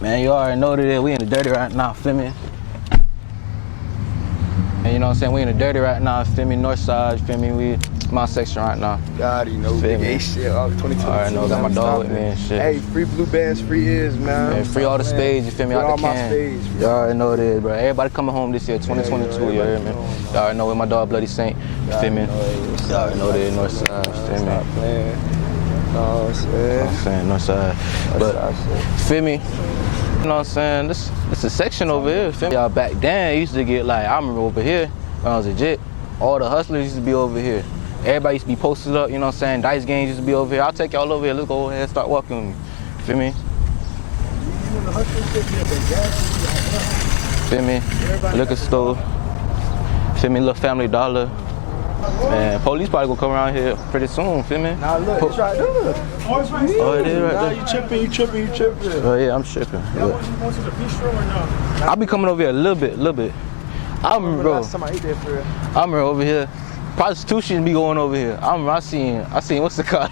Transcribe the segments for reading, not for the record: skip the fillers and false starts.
Man, you already know that we in the dirty right now, feel me? And you know what I'm saying? We in the dirty right now, feel me? North side, feel me? We my section right now. God, you know, big A shit off 2022. I already know, got my dog with me and shit. Hey, free blue bands, free ears, man. Man, free all the spades, you feel me? Free Out all the my can. spades, You already know it is, bro. Everybody coming home this year, 2022, you heard me? You already know with my dog Bloody Saint, you feel me? You already know that North side, you feel me? Know what I'm saying? North side. But, feel me? You know what I'm saying? This a section over here, feel me? Y'all back then used to get like, I remember over here when I was a jit, all the hustlers used to be over here. Everybody used to be posted up, you know what I'm saying? Dice games used to be over here. I'll take y'all over here. Let's go ahead and start walking with me. Feel me? Feel me? Liquor store. Feel me? Little Family Dollar. Man, police probably gonna come around here pretty soon, feel me? Nah, look, it's right there. Oh, it is right there. Nah, you tripping. Oh, yeah, I'm tripping. I'll be coming over here a little bit. I remember, bro. Last time I ate there for real. I remember over here. Prostitution be going over here. I seen what's it called?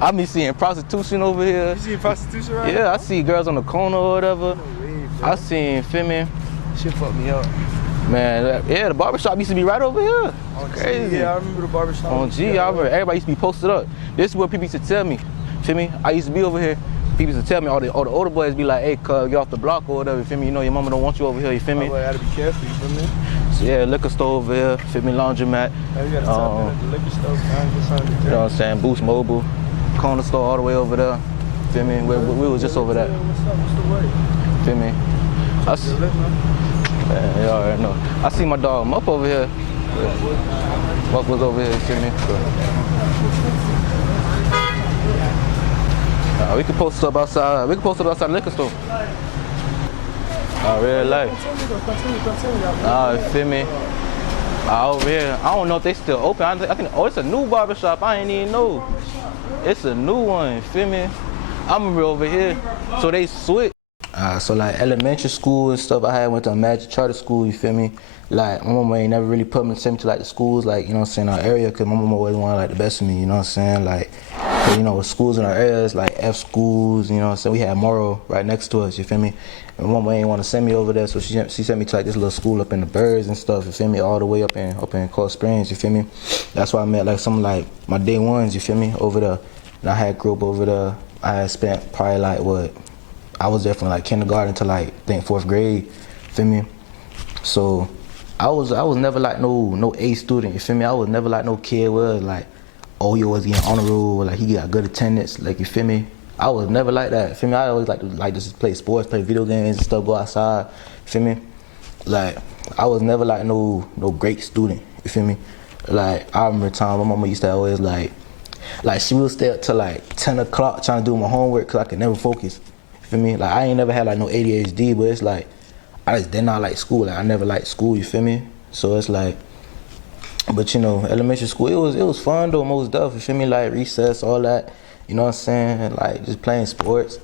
I be seeing prostitution over here. You see prostitution right Yeah, I see girls on the corner or whatever. I seen, feel me? Shit fucked me up. Man, yeah, the barbershop used to be right over here. Crazy. Yeah, I remember the barbershop. On G, I remember everybody used to be posted up. This is what people used to tell me. Feel me? I used to be over here. People used to tell me, all the older boys be like, hey, cuz, get off the block or whatever, you feel me? You know your mama don't want you over here, you feel me? I gotta be careful, you feel me? So yeah, liquor store over here, feel me? Laundromat. Hey, we gotta tap in at the liquor store, get something to drink. You know what I'm saying? Boost Mobile, corner store all the way over there. Feel me? We was just over there. What's the way? Feel me? Man, you already know. I see my dog Mup over here. Mup was over here, feel me? We can post up outside. We can post up outside the liquor store. Real life. Feel me? Over here. I don't know if they still open. I think, it's a new barbershop. I ain't even know. It's a new one, feel me? I remember over here, so they switched. So like elementary school and stuff, I went to a magic charter school, you feel me? Like my mama ain't never really put me to like the schools, like, you know what I'm saying, our area, cause my mama always wanted like the best of me, you know what I'm saying? Like, cause, you know, with schools in our areas, like F schools, you know what I'm saying? We had Morrow right next to us, you feel me? And my mama ain't want to send me over there, so she sent me to like this little school up in the Birds and stuff, you feel me? All the way up in Cold Springs, you feel me? That's why I met like some like my day ones, you feel me? Over there. And I had grew up over there. I had spent probably like I was there from like kindergarten to like I think 4th grade, feel me? So I was never like no A student, you feel me? I was never like no kid where like, oh, he always getting honor roll, like he got good attendance, like, you feel me? I was never like that, feel me? I always like to just play sports, play video games and stuff, go outside, feel me? Like I was never like no great student, you feel me? Like I remember a time my mama used to always like she would stay up till like 10 o'clock trying to do my homework cause I could never focus. You feel me? Like I ain't never had like no ADHD, but it's like I just did not like school. Like I never liked school, you feel me? So it's like, but you know, elementary school, it was fun though, most stuff, you feel me? Like recess, all that, you know what I'm saying? Like just playing sports,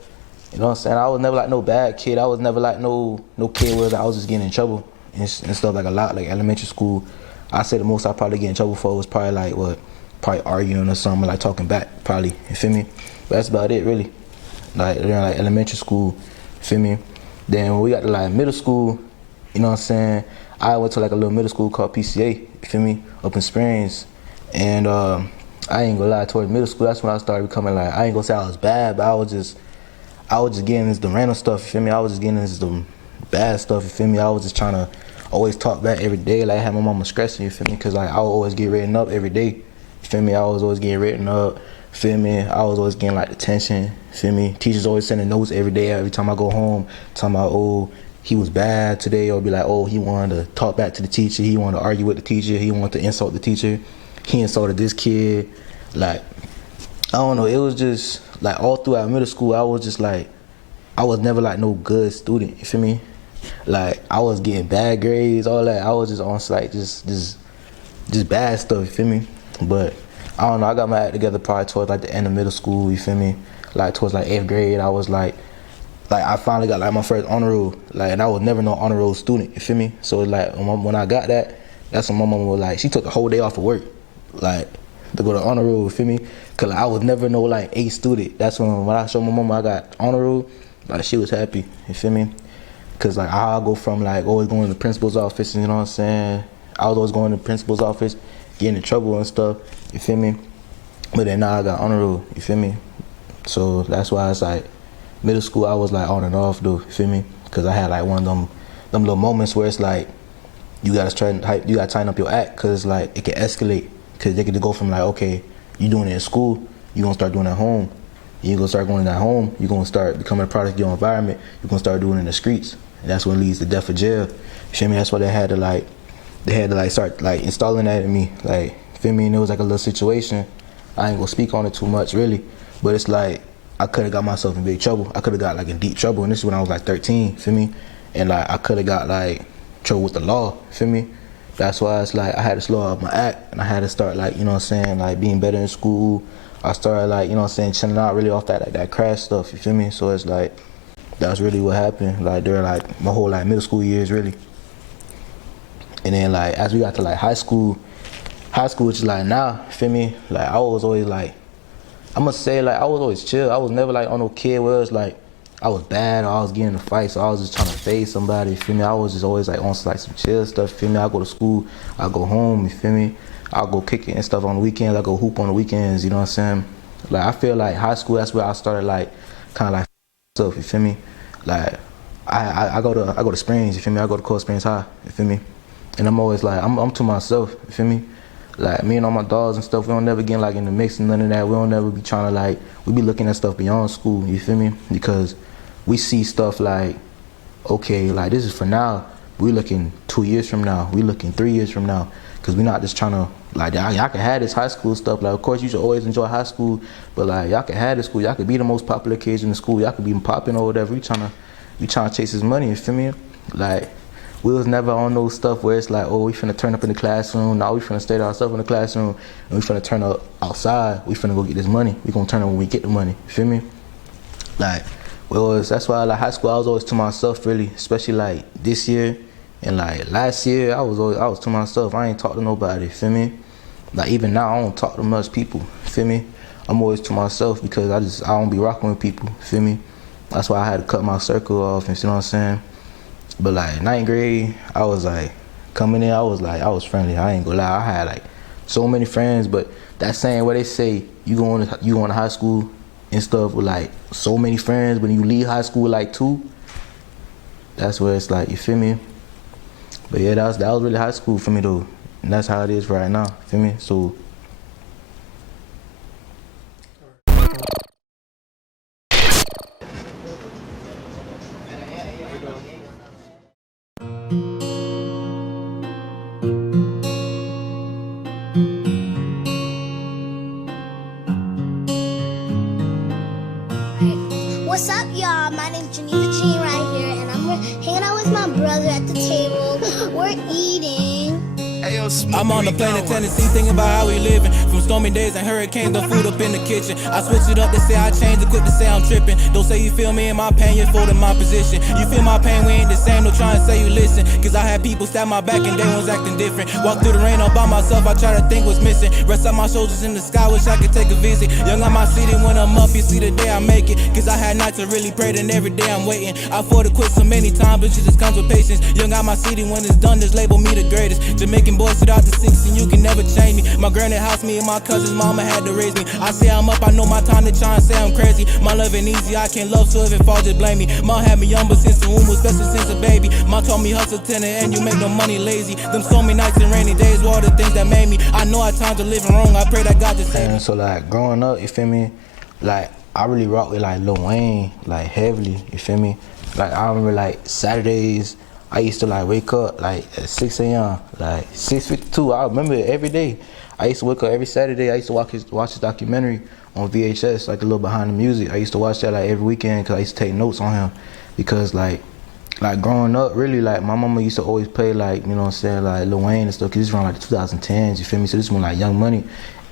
you know what I'm saying? I was never like no bad kid. I was never like no kid where I was just getting in trouble and stuff like a lot. Like elementary school, I say the most I probably get in trouble for was probably like probably arguing or something, like talking back, probably, you feel me? But that's about it, really. Like during like elementary school, you feel me? Then when we got to like middle school, you know what I'm saying? I went to like a little middle school called PCA, you feel me? Up in Springs. And I ain't gonna lie, towards middle school, that's when I started becoming like, I ain't gonna say I was bad, but I was just getting into the random stuff, you feel me? I was just getting into the bad stuff, you feel me? I was just trying to always talk back every day, like I had my mama stressing, you feel me? Cause like I would always get written up every day. Feel me? I was always getting written up. Feel me? I was always getting like detention. Feel me? Teachers always sending notes every day. Every time I go home, talking about, oh, he was bad today, or be like, oh, he wanted to talk back to the teacher. He wanted to argue with the teacher. He wanted to insult the teacher. He insulted this kid. Like, I don't know. It was just like all throughout middle school, I was just like, I was never like no good student. You feel me? Like I was getting bad grades, all that. I was just on like just bad stuff. You feel me? But I don't know, I got my act together probably towards like the end of middle school, you feel me? Like towards like 8th grade, I was like I finally got like my first honor roll, like, and I was never no honor roll student, you feel me? So like when I got that, that's when my mama was like, she took the whole day off of work, like to go to honor roll, you feel me? Cause like, I was never no like A student. That's when I showed my mama I got honor roll, Like she was happy, you feel me? Cause like I'll go from like always going to the principal's office, you know what I'm saying? I was always going to the principal's office, getting in trouble and stuff, you feel me? But then now I got honor roll, you feel me? So that's why it's like middle school I was like on and off though, you feel me? Cause I had like one of them little moments where it's like you gotta tighten up your act, cause like it can escalate, cause they could go from like, okay, you doing it in school, you gonna start doing it at home. You ain't gonna start going to that home, you're gonna start becoming a product of your environment, you're gonna start doing it in the streets. And that's what leads to death or jail. You feel me? That's why they had to start like installing that in me. Like, you feel me? And it was like a little situation. I ain't gonna speak on it too much really, but it's like I could have got myself in big trouble. I could have got like in deep trouble, and this is when I was like 13, feel me? And like I could have got like trouble with the law, feel me? That's why it's like I had to slow up my act, and I had to start like, you know what I'm saying, like being better in school. I started like, you know what I'm saying, chilling out really off that like that crash stuff, you feel me? So it's like that's really what happened, like during like my whole like middle school years really. And then like as we got to like high school, which is like now, feel me? Like I was always like, I must say like I was always chill. I was never like on no kid where it was like I was bad or I was getting in a fight, so I was just trying to fade somebody, feel me? I was just always like on like some chill stuff, feel me? I go to school, I go home, you feel me? I'll go kick it and stuff on the weekends, I go hoop on the weekends, you know what I'm saying? Like I feel like high school, that's where I started like kind of like myself, you feel me? Like I go to Springs, you feel me? I go to Cold Springs High, you feel me? And I'm always like I'm to myself, you feel me? Like me and all my dogs and stuff, we don't never get like in the mix and none of that. We don't never be trying to like, we be looking at stuff beyond school, you feel me? Because we see stuff like, okay, like this is for now. We looking 2 years from now. We looking 3 years from now. Cause we not just trying to like y'all can have this high school stuff. Like of course you should always enjoy high school, but like y'all can have this school. Y'all could be the most popular kids in the school. Y'all could be popping or whatever. We trying to chase his money. You feel me? Like we was never on those stuff where it's like, oh, we finna turn up in the classroom. No, we finna stay to ourselves in the classroom, and we finna turn up outside. We finna go get this money. We gonna turn up when we get the money. You feel me? Like, that's why like high school I was always to myself really, especially like this year and like last year I was to myself. I ain't talk to nobody. Feel me? Like even now I don't talk to much people. Feel me? I'm always to myself because I don't be rocking with people. Feel me? That's why I had to cut my circle off. And you know what I'm saying? But like ninth grade, I was like coming in. I was friendly. I ain't gonna lie. I had like so many friends. But that saying where they say you going to high school and stuff with like so many friends, when you leave high school with like 2, that's where it's like, you feel me? But yeah, that was really high school for me though, and that's how it is right now. Feel me? So. What's up, y'all? My name's Geneva Jean right here, and I'm hanging out with my brother at the table. We're eating. I'm on the planet Tennessee, thinking about how we living. From stormy days and hurricanes, the food up in the kitchen. I switch it up, they say I changed it, quick to say I'm tripping. Don't say you feel me in my pain, you're folding my position. You feel my pain, we ain't the same, don't try and say you listen. Cause I had people stab my back and they was acting different. Walk through the rain all by myself, I try to think what's missing. Rest out my shoulders in the sky, wish I could take a visit. Young on my city, when I'm up, you see the day I make it. Cause I had nights to really pray, and every day I'm waiting. I fought to quit so many times, but shit just comes with patience. Young on my city, when it's done, just label me the greatest. Jamaican boy sit out the 6 and you can never change me. My granny house me and my cousin's mama had to raise me. I say I'm up, I know my time to try and say I'm crazy. My love ain't easy, I can't love, so if it falls, just blame me. Mom had me young, but since the womb was special since a baby. Mom told me hustle tenant and you make no money lazy. Them stormy nights and rainy days were all the things that made me. I know at times of living wrong, I pray that God just save me. So like growing up, you feel me? Like I really rock with like Lil Wayne, like heavily, you feel me? Like I remember like Saturdays, I used to like wake up like at 6 a.m., like 6:52. I remember it every day. I used to wake up every Saturday. I used to watch his documentary on VHS, like a little behind the music. I used to watch that like every weekend because I used to take notes on him. Because like growing up, really, like my mama used to always play like, you know what I'm saying, like Lil Wayne and stuff. Cause this is around like the 2010s, you feel me? So this is when like Young Money,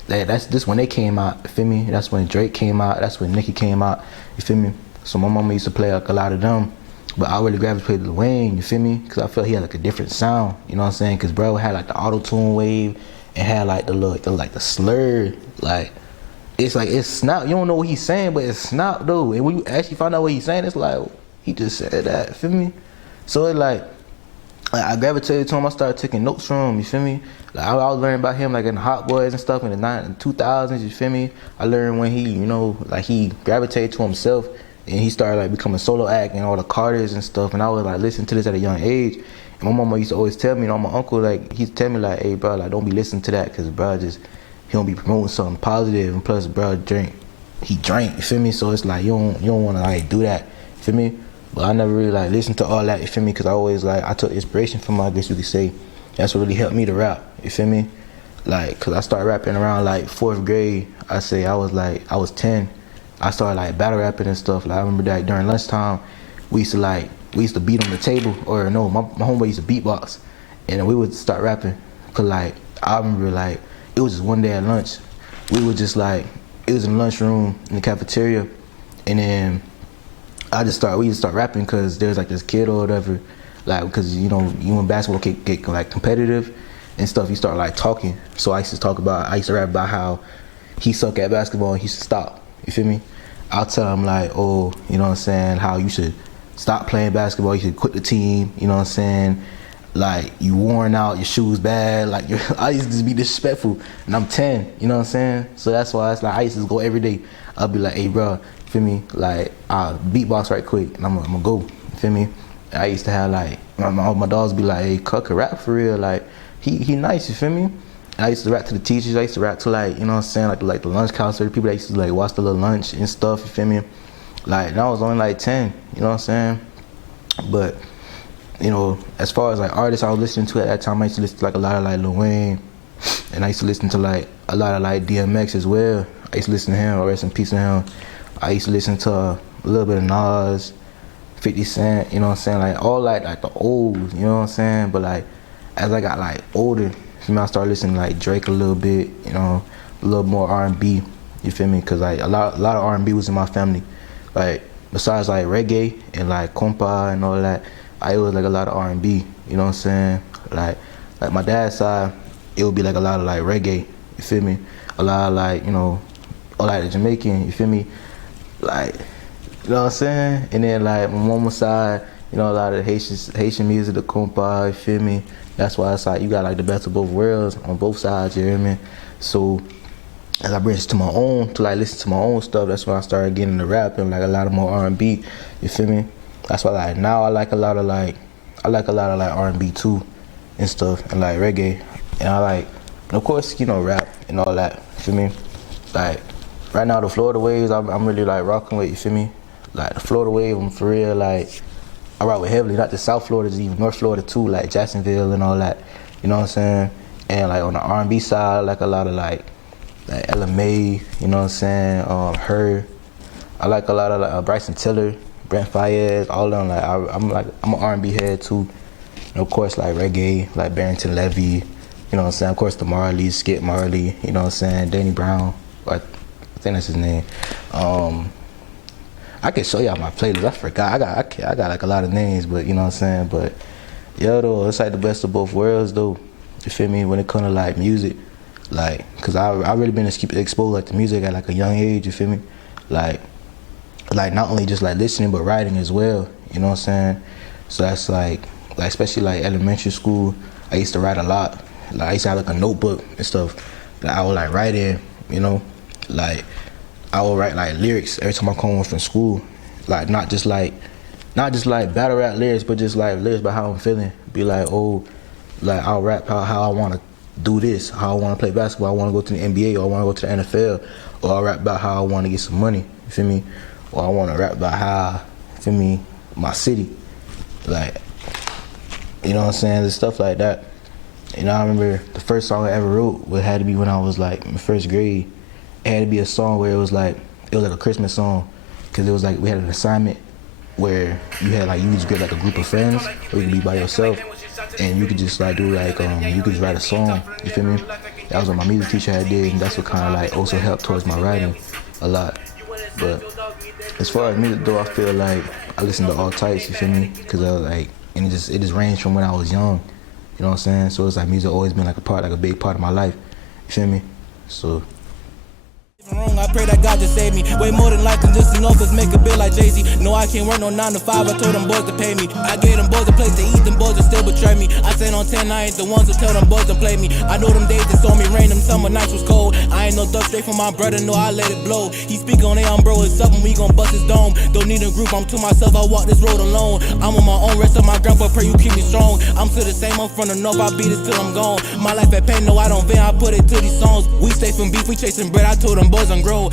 this when they came out, you feel me? That's when Drake came out. That's when Nicki came out, you feel me? So my mama used to play like a lot of them. But I really gravitated to Lil Wayne, you feel me? Cause I felt he had like a different sound, you know what I'm saying? Cause bro had like the auto-tune wave and had like the slur, like it's like it's snap. You don't know what he's saying, but it's snap though. And when you actually find out what he's saying, it's like he just said that. Feel me? So it's like I gravitated to him. I started taking notes from him. You feel me? Like I was learning about him like in the Hot Boys and stuff in the 2000s. You feel me? I learned when he, you know, like he gravitated to himself and he started like becoming solo act and all the Carters and stuff. And I was like listening to this at a young age. And my mama used to always tell me, you know, my uncle like he'd tell me like, hey bro, like don't be listening to that because bro just he don't be promoting something positive. And plus bro he drank. You feel me? So it's like you don't want to like do that. You feel me? But I never really like listened to all that, you feel me? Because I always like, I took inspiration from, I guess you could say, that's what really helped me to rap, you feel me? Like, cause I started rapping around like 4th grade. I was 10. I started like battle rapping and stuff. Like I remember that during lunchtime, we used to beat on the table, or no, my homeboy used to beatbox. And we would start rapping. Cause like, I remember like, it was just one day at lunch. We would just like, it was in the lunchroom in the cafeteria. And then we just start rapping because there's like this kid or whatever, like because you know you in basketball get like competitive and stuff. You start like talking. So I used to rap about how he suck at basketball and he should stop. You feel me? I'll tell him like, oh, you know what I'm saying, how you should stop playing basketball. You should quit the team. You know what I'm saying? Like you worn out, your shoes bad. Like I used to just be disrespectful, and I'm 10. You know what I'm saying? So that's why it's like I used to just go every day. I'll be like, hey bro, feel me? Like I'll beatbox right quick, and I'm gonna go. Feel me? I used to have like my dogs be like, hey, Cuck can rap for real. Like he nice. You feel me? And I used to rap to the teachers. I used to rap to like, you know what I'm saying, like the lunch counselor, people that used to like watch the little lunch and stuff. You feel me? Like and I was only like 10. You know what I'm saying? But you know, as far as like artists I was listening to at that time, I used to listen to like a lot of like Lil Wayne, and I used to listen to like a lot of like DMX as well. I used to listen to him, or rest in peace to him. I used to listen to a little bit of Nas, 50 Cent, you know what I'm saying, like all like the old, you know what I'm saying. But like as I got like older, I started listening to like Drake a little bit, you know, a little more R&B. You feel me? Cause like a lot of R&B was in my family. Like besides like reggae and like compa and all that, I was like a lot of R&B. You know what I'm saying? Like my dad's side, it would be like a lot of like reggae. You feel me? A lot of like, you know, all like the Jamaican. You feel me? Like, you know what I'm saying? And then like my mama's side, you know, a lot of Haitian music, the compa, you feel me? That's why it's like you got like the best of both worlds on both sides, you hear me? So as I bring it to my own, to like listen to my own stuff, that's when I started getting into rapping, like a lot of more R&B, you feel me? That's why like now I like a lot of like R&B too and stuff, and like reggae. And I like, and of course, you know, rap and all that, you feel me? Like right now the Florida waves I'm really like rocking with, you feel me? Like the Florida wave, I'm for real, like I rock with heavily, not just South Florida, just even North Florida too, like Jacksonville and all that, you know what I'm saying? And like on the R&B side, I like a lot of like Ella May, you know what I'm saying, her. I like a lot of like Bryson Tiller, Brent Fayez, all of them. Like I'm an R&B head too. And of course like reggae, like Barrington Levy, you know what I'm saying? Of course the Marleys, Skip Marley, you know what I'm saying? Danny Brown, I think that's his name. I can show y'all my playlist. I forgot. I got like a lot of names, but you know what I'm saying? But yeah, though, it's like the best of both worlds though. You feel me? When it comes to like music, like, cause I really been exposed like to music at like a young age. You feel me? Like not only just like listening but writing as well. You know what I'm saying? So that's like especially like elementary school, I used to write a lot. Like I used to have like a notebook and stuff that I would like write in. You know, like I would write like lyrics every time I come home from school. Like not just like battle rap lyrics, but just like lyrics about how I'm feeling. Be like, oh, like I'll rap how I want to do this, how I want to play basketball, I want to go to the NBA, or I want to go to the NFL, or I'll rap about how I want to get some money, you feel me? Or I want to rap about how, you feel me, my city, like, you know what I'm saying, there's stuff like that. You know, I remember the first song I ever wrote had to be when I was like in first grade. It had to be a song where it was like a Christmas song, because it was like we had an assignment where you just get like a group of friends, or you could be by yourself, and you could just like do like you could just write a song, you feel me? That was what my music teacher had did, and that's what kind of like also helped towards my writing a lot. But as far as music though, I feel like I listen to all types, you feel me? Because I was like, and it just ranged from when I was young, you know what I'm saying? So it's like music always been like a big part of my life, you feel me? So wrong, I pray that God just save me. Way more than life, cause this is office, make a bill like Jay-Z. No, I can't work no 9 to 5, I told them boys to pay me. I gave them boys a place to eat, them boys will still betray me. I said on 10, I ain't the ones who tell them boys to play me. I know them days that saw me rain, them summer nights was cold. I ain't no thug straight from my brother, no, I let it blow. He speak on AM, bro, it's something, we gon' bust his dome. Don't need a group, I'm to myself, I walk this road alone. I'm on my own, rest of my grandpa, pray you keep me strong. I'm still the same, I'm from the north, I beat this till I'm gone. My life at pain, no, I don't vent, I put it to these songs. We stay from beef, we chasing bread, I told them boys I'm grown.